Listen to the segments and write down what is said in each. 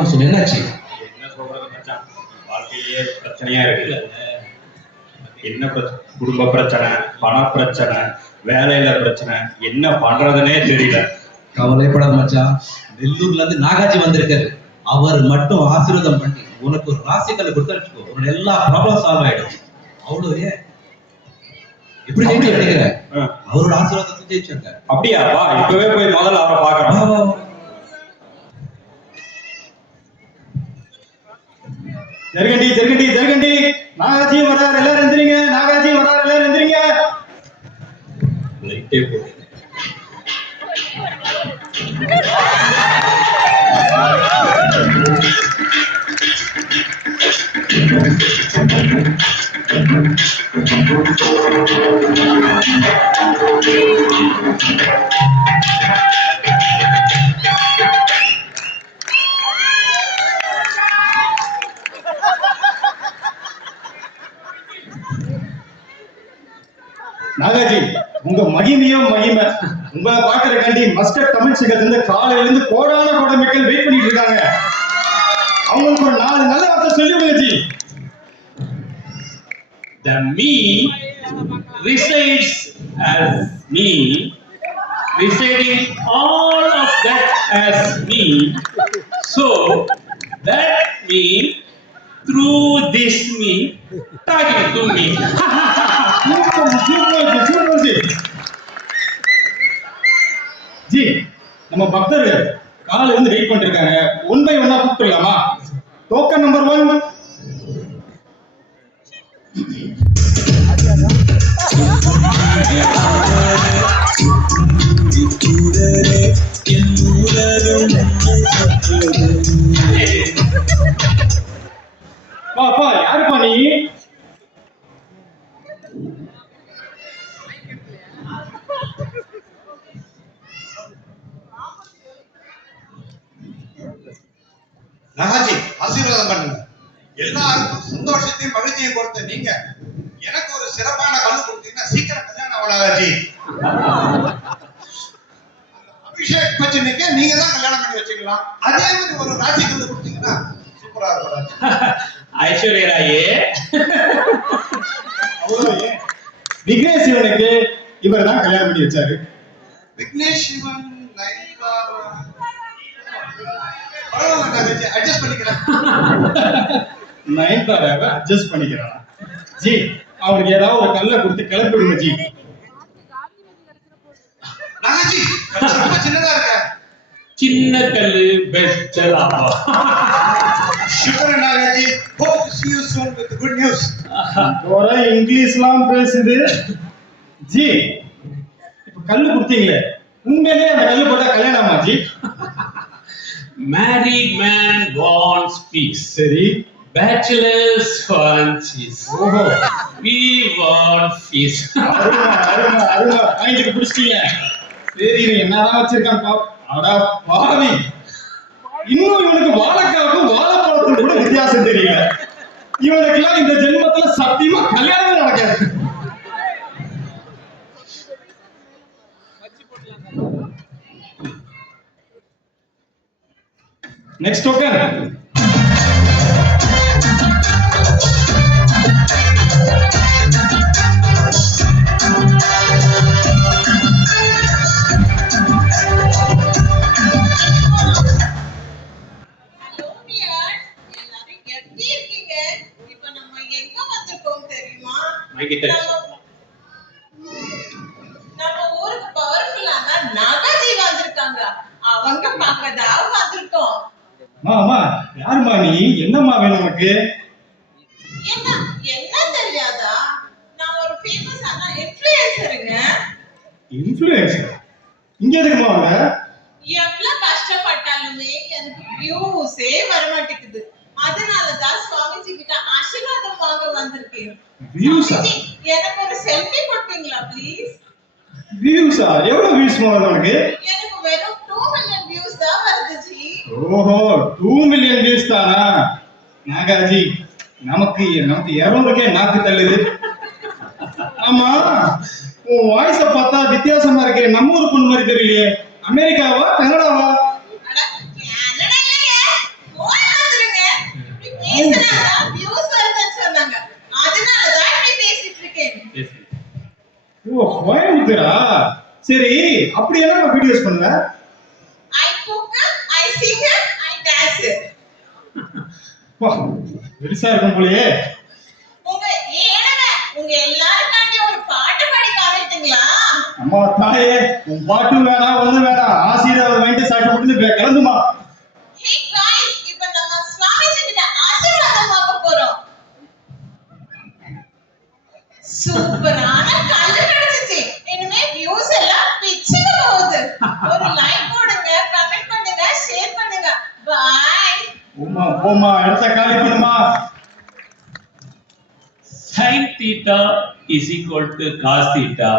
பார்க்கணும் சொல்லு, என்னாச்சு? என்ன சொல்றது மச்சான், வாழ்க்கையே பிரச்சனையா இருக்குல்ல. என்ன குடும்ப பிரச்சனை, பண பிரச்சனை, வேலையில பிரச்சனை, என்ன பண்றதுன்னே தெரியல. கவலைப்படாத மச்சான், வெள்ளூர்ல இருந்து நாகாஜி வந்திருக்காரு. அவர் மட்டும் ஆசீர்வாதம் பண்ணி உனக்கு ஒரு ராசிக்கல்ல கொடுத்தா உன்னோட எல்லா ப்ராப்ளம் சால்வ் ஆயிடும். அவ்வளவு எப்படி ஜெயிச்சு கிடைக்கிற? அவரோட ஆசீர்வாதத்தை ஜெயிச்சிருக்க. அப்படியா? வா, இப்பவே போய் முதல்ல அவரை பாக்குறோம். ஜெர்கண்டி ஜெர்கண்டி ஜெர்கண்டி, நாகாஜியும் வராரு, எல்லாரும் எந்திரிங்க. நாகாஜியும் வராரு, எல்லாரும் எந்திரிங்க. லைட்டே போடு. நாகாஜி, உங்க மகிமையும் மகிமை. உங்களை பாக்குறதுக்காண்டி மஸ்கட் தமிழ் சங்கத்துல காலையில இருந்து கோடான கோட மக்கள் வெயிட் பண்ணிட்டு இருக்காங்க. அவங்களுக்கு ஒரு 4 நல்ல வார்த்தை சொல்லுங்க G. The me resides as me, residing all of that as me, so that me through this me talking to me. Super G. G, நம்ம பக்தர்கள் காலையில இருந்து வெயிட் பண்ணிட்டு இருக்காங்க. 1 by 1 கூப்பிட்டுலாமா? Token number 1. பாப்பா, யாருப்பா நீ? நாகாஜி, ஆசீர்வாதம் பண்ணுங்க. எல்லாருக்கும் சந்தோஷத்தையும் மகிழ்ச்சியும் கொடுத்த நீங்க எனக்கு ஒரு சிறப்பான கல்லு கொடுத்தீங்கன்னா சீக்கிரம் கல்யாணம் ஆகும் நாகாஜி. அபிஷேக் பச்சனுக்கு நீங்க தான் கல்யாணம் பண்ணி வச்சுக்கலாம். அதே மாதிரி ஒரு ராசி கல்லு கொடுத்தீங்கன்னா சூப்பரா இருக்கும். ஐஸ்வர்யா ராயே, விக்னேஷ் சிவனுக்கு இவர் தான் கல்யாணம் பண்ணி வச்சாரு. விக்னேஷ் சிவன் அட்ஜஸ்ட் பண்ணிக்கிறேன். நயன்தாராவை அட்ஜஸ்ட் பண்ணிக்கிறான். ஜி, அவனுக்கு ஏதாவது ஒரு கல்லை கொடுத்து கிளப்பி விடுங்க ஜி. நாகாஜி, ரொம்ப சின்னதா இருக்க. சின்ன கல்லு பெஸ்ட் லாபம். சுகர் நாகாஜி, hope to see you soon with good news. ஒரே இங்கிலீஷ்லாம் பேசுது. ஜி, இப்ப கல்லு கொடுத்தீங்களே, உண்மையிலே அந்த கல்லு போட்டா கல்யாணமா G? Married man wants peace. சரி. Bachelors want peace. ஓஹோ, We want peace. அருமா வாங்கிட்டு பிடிச்சிட்டீங்க. சரி, என்னதான் வச்சிருக்கான் பாப். அடா பாவி, இன்னும் இவனுக்கு வாழைக்காவுக்கும் வாழைப்பழத்துக்கும் கூட வித்தியாசம் தெரியல. இவனுக்கெல்லாம் இந்த ஜென்மத்துல சத்தியமா கல்யாணம் நடக்காது. Next token. நம்ம ஊருக்கு பவர்ஃபுல்லான நாகாஜி வந்திருக்காங்க. அவங்க பார்க்கதா வந்திருக்கோம். மாமா, யாருமா நீ? என்னம்மா வேணும் உனக்கு? என்ன தெரியாதா? நான் ஒரு ஃபேமஸான இன்ஃப்ளூயன்சருங்க. இன்ஃப்ளூயன்சர்? இங்க எதுக்குமா வந்த? எவ்வளவு கஷ்டப்பட்டாலுமே எனக்கு வியூஸே வர மாட்டேங்குது. அதனால தான் சுவாமிஜி கிட்ட ஆசீர்வாதம் வாங்க வந்திருக்கேன். வியூஸா? எனக்கு ஒரு செல்ஃபி கொடுப்பீங்களா ப்ளீஸ்? வியூஸா? எவ்வளவு வியூஸ் வருது உனக்கு? எனக்கு வெறும் 2 மில்லியன் வியூஸ் தான் வருது ஜி. ஓஹோ, 2 மில்லியன் வியூஸ் தானா? நாகாஜி, நமக்கு 200க்கே நாக்கு தள்ளுது. ஆமா, உன் வாய்ஸ பார்த்தா வித்தியாசமா இருக்கே. நம்ம ஊர் பொண்ணு மாதிரி தெரியலையே. அமெரிக்காவா கனடாவா? அட கனடா இல்லையே. பேரா? சரி, அப்படி என்ன வீடியோஸ் பண்ணுவ? I cook, I sing, I dance. வா, பெருசா இருக்கும் போலயே. உங்க ஏனங்க உங்க எல்லாருக்காண்டி ஒரு பாட்டு பாடி காமிட்டுங்களா? அம்மா தாயே, உன் பாட்டும் வேணாம், ஒண்ணும் வேணாம். ஆசீர்வாதம் வாங்கிட்டு சாப்பிட்டு முடிஞ்சு கிளம்புமா. Hey guys, இப்ப நம்ம சுவாமிஜி கிட்ட ஆசீர்வாதம் வாங்க போறோம். சூப்பரான கல்லு கிடைச்சிச்சு. இனிமே வியூஸ் எல்லாம் பிச்சுக்கு போகுது. ஒரு லைக் போடுங்க, கமெண்ட் பண்ணுங்க, ஷேர் பண்ணுங்க. பை. போமா, இடத்த காலி பண்ணுமா. Sin theta is equal to cos theta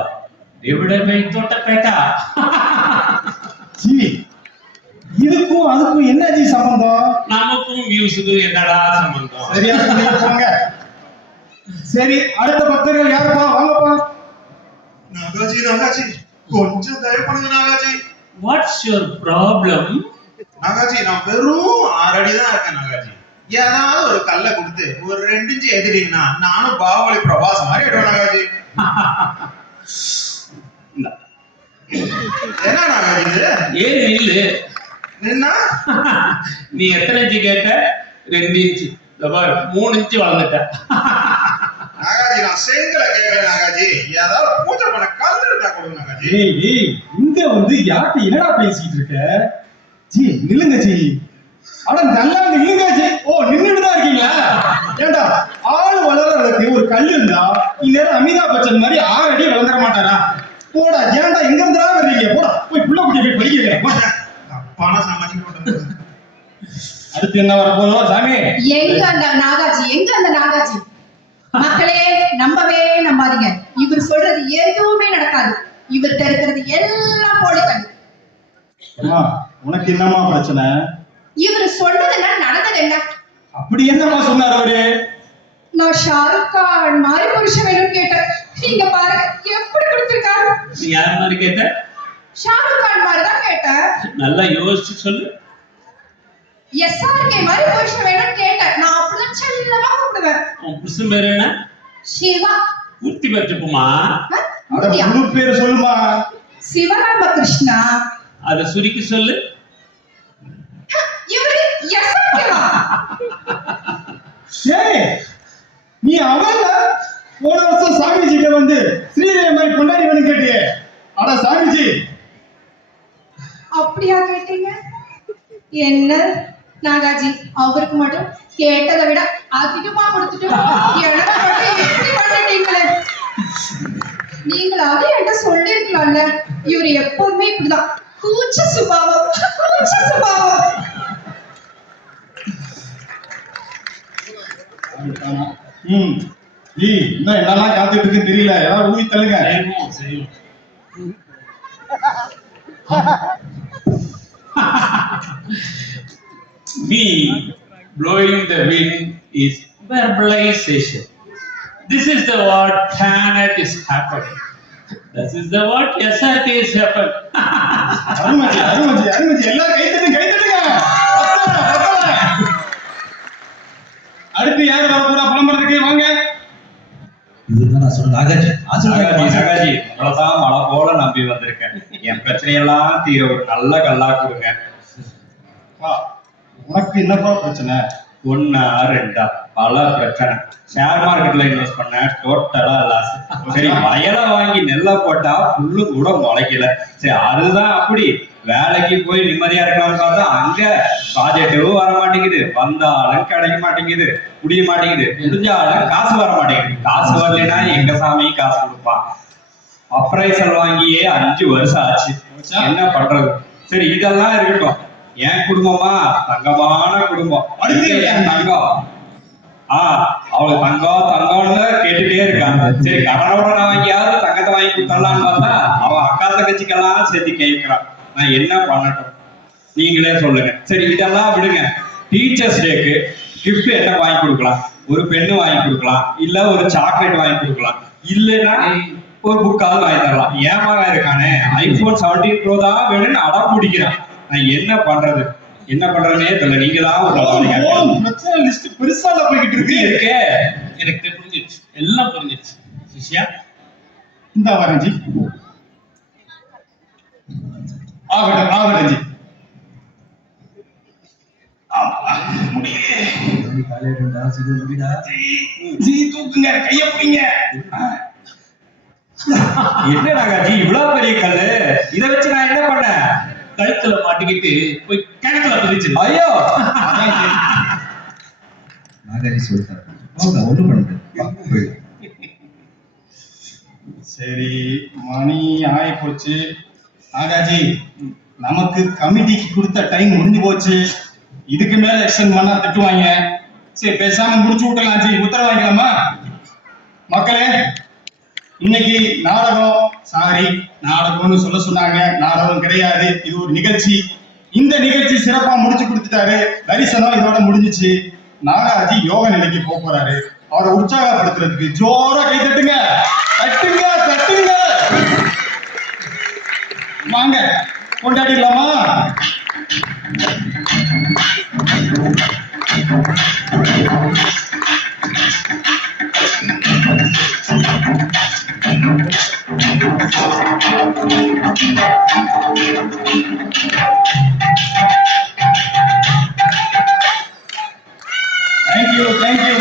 divided by theta theta. G, இதுக்கும் அதுக்கும் என்ன ஜி சம்பந்தம்? நமக்கும் வியூஸுக்கும் என்னடா சம்பந்தம்? சரியா சொன்னீங்க, போங்க. சரி, அடுத்த பக்தர்கள் யாருப்பா? வாங்கப்பா. நாகாஜி கொஞ்சம் தயவு பண்ணுங்க நாகாஜி. What's your problem? நாகாஜி, நான் வெறும் 6 அடி தான் இருக்கேன் நாகாஜி. ஏதாவது ஒரு கல்லை கொடுத்து ஒரு 2 இன்ச்சு எதிரிங்கன்னா நானும் பாகுபலி பிரபாஸ் மாதிரி ஆயிடுவேன் நாகாஜி. என்ன நாகாஜி இது? ஏன் நில்லு. என்ன? நீ எத்தனை இன்ச்சு கேட்ட? 2 இன்ச்சு. இந்த பாரு 3 இன்ச்சு வளர்ந்துட்ட. நாகாஜி, நான் செங்கலை கேட்கல நாகாஜி. ஏதாவது பூஜை பண்ண கல் இருந்தா கொடுங்க நாகாஜி. ஏய், இங்க வந்து யார்கிட்ட என்னடா பேசிட்டு இருக்க? ஜி, நில்லுங்க ஜி. அட நல்லா நில்லுங்க ஜி. ஓ, நின்னுட்டு தான் இருக்கீங்களா? ஏண்டா, ஆளு வளர்றதுக்கு ஒரு கல் இருந்தா இந்நேரம் அமிதாப் பச்சன் மாதிரி 6 அடி வளர்ந்துட மாட்டாரா? போடா, ஏன்டா எங்க இருந்தா வர்றீங்க? போடா, போய் புள்ள குட்டி போய் படிக்க. தப்பான சமாளிக்க போட்டேன். அடுத்து என்ன வரப்போதோ சாமி? எங்க அந்த நாகாஜி, எங்க அந்த நாகாஜி? மக்களே, நம்பவே நம்பாதீங்க. இவர் சொல்றது எதுவுமே நடக்காது. இவர் இருக்கிறது எல்லாம் போலிக்கல். அம்மா, உனக்கு என்னம்மா பிரச்சனை? இவர் சொன்னது என்ன, நடந்தது என்ன? அப்படி என்னம்மா சொன்னார் அவரு? நான் ஷாருக் கான் மாதிரி புருஷன் வேணும்னு கேட்டேன். நீங்க பாருங்க எப்படி கொடுத்திருக்காரு. நீ யார் மாதிரி கேட்ட? ஷாருக் கான் மாதிரி தான் கேட்டேன். நல்லா யோசிச்சு சொல்லு. SRK மாதிரி புருஷன் வேணும்னு கேட்டேன். நான் அப்படிதான் செல்லமா கூப்பிடுவேன். உன் புருஷன் பேர் என்ன? சிவா. பூர்த்தி பெற்றுக்குமா? அட, முழு பேரு சொல்லுமா. சிவராமகிருஷ்ணா. அதை சுருக்கி சொல்லு. இவரு SRK-வா? ஏய், நீ அவன்ல போன வருஷம் சாமிஜிட்ட வந்து ஸ்ரீதேவி மாதிரி கொண்டாடி வேணும் கேட்டியே. அட சாமிஜி, அப்படியா கேட்டீங்க? என்ன நாகாஜி, அவருக்கு மட்டும் கேட்டதை விட அதிகமா கொடுத்துட்டு எனக்கு மட்டும் எப்படி பண்ணிட்டீங்களே? நீங்களாவது என்கிட்ட சொல்லிருக்கலாம்ல. இவர் எப்போதுமே இப்படிதான், கூச்ச சுபாவம், கூச்ச சுபாவம். இன்னும் என்னெல்லாம் காத்துட்டு இருக்குன்னு தெரியல. ஏதாவது ஊதி தள்ளுங்க. செய்வோம் செய்வோம். We blowing the wind is verbalization. This is the word planet is happening. This is the word SRT is happening. அருமதி, அருமதி, அருமதி. எல்லாரும் கை தட்டுங்க, கை தட்டுங்க. பத்தல, பத்தல. அடுத்து யாரு வர போறா புலம்புறதுக்கு? வாங்க. இவர்தான் நான் சொன்ன நாகாஜி. ஆசீர்வாதம் நாகாஜி, உங்களதான் மழை போல நம்பி வந்திருக்கேன். என் பிரச்சனையெல்லாம் தீர ஒரு நல்ல கல்லா கொடுங்க. வா, உனக்கு என்னப்பா பிரச்சனை? 1 2 பல பிரச்சனை. ஷேர் மார்க்கெட்ல இன்வெஸ்ட் பண்ண டோட்டலா லாஸ். சரி, வயலை வாங்கி நெல்லை போட்டா புல்லு கூட முளைக்கல. சரி, அதுதான் அப்படி. வேலைக்கு போய் நிம்மதியா இருக்கலாம்னு பார்த்தா அங்க ப்ராஜெக்டும் வர மாட்டேங்குது, வந்தாலும் கிடைக்க மாட்டேங்குது, முடிய மாட்டேங்குது, முடிஞ்சாலும் காசு வர மாட்டேங்குது. காசு வரலைன்னா எங்க சாமி காசு கொடுப்பான்? அப்ரைசல் வாங்கியே 5 வருஷம் ஆச்சு. என்ன பண்றது? சரி, இதெல்லாம் இருக்கட்டும். என் குடும்பமா தங்கமான குடும்பம். அடுத்து என் தங்கம். அவளை தங்கம் தங்கம்னு கேட்டுட்டே இருக்காங்க. சரி, கடனோட நான் வாங்கியாவது தங்கத்தை வாங்கி கொடுத்தலான்னு பார்த்தா அவன் அக்கா தங்கச்சிக்கெல்லாம் சேர்த்து கேட்கிறான். நான் என்ன பண்ணட்டும்? நீங்களே சொல்லுங்க. சரி, இதெல்லாம் விடுங்க. டீச்சர்ஸ் டேக்கு கிஃப்ட் என்ன வாங்கி கொடுக்கலாம்? ஒரு பெண்ணு வாங்கி கொடுக்கலாம், இல்ல ஒரு சாக்லேட் வாங்கி கொடுக்கலாம், இல்லைன்னா ஒரு புக்காவது வாங்கி தரலாம். ஏமாக இருக்கானே, iPhone 17 Pro தான் வேணும்னு அடம் பிடிக்கிறான். நான் என்ன பண்றது? என்ன பண்றதுனே தெரியல. நீங்க தான் ஒரு பிரச்சனை லிஸ்ட் பெருசா போய்கிட்டு இருக்கே. எனக்கு புரிஞ்சிருச்சு, எல்லாம் புரிஞ்சிருச்சு. சிஷ்யா, இந்த வரஞ்சி ஆகட்டும் ஆகட்டும் ஜி. காலையிடா சீக்கிரம் முடிடா. ஜி தூக்குங்க, கைய பிடிங்க. என்ன நாகாஜி இவ்வளவு பெரிய கல்லு, இதை வச்சு நான் என்ன பண்ணேன்? கழுத்துல மாட்டிக்கிட்டு போய் கிணத்துல பிரிச்சு. ஐயோ அதான் ஜி. நாகாஜி சொல்லிட்டாரு போங்க, ஒண்ணு பண்ணுங்க. சரி, மணி ஆகி போச்சு. நாகாஜி, நமக்கு கமிட்டிக்கு கொடுத்த டைம் முடிஞ்சு போச்சு. இதுக்கு மேல எக்ஸ்டெண்ட் பண்ணா திட்டுவாங்க. சரி, பேசாம முடிச்சு விட்டலாம் ஜி. உத்தரவு வாங்கிக்கலாமா? மக்களே, இன்னைக்கு நாடகம்னு சொல்ல சொன்னாங்க. நாடகம் கிடையாது, இது ஒரு நிகழ்ச்சி. இந்த நிகழ்ச்சி சிறப்பா முடிச்சு கொடுத்துட்டாரு. தரிசனம் இதோட முடிஞ்சிச்சு. நாகாஜி யோக நிலைக்கு போறாரு. அவரை உற்சாகப்படுத்துறதுக்கு ஜோரா கை தட்டுங்க, தட்டுங்க தட்டுங்க. வாங்க, கொண்டாடிடலாமா? Thank you.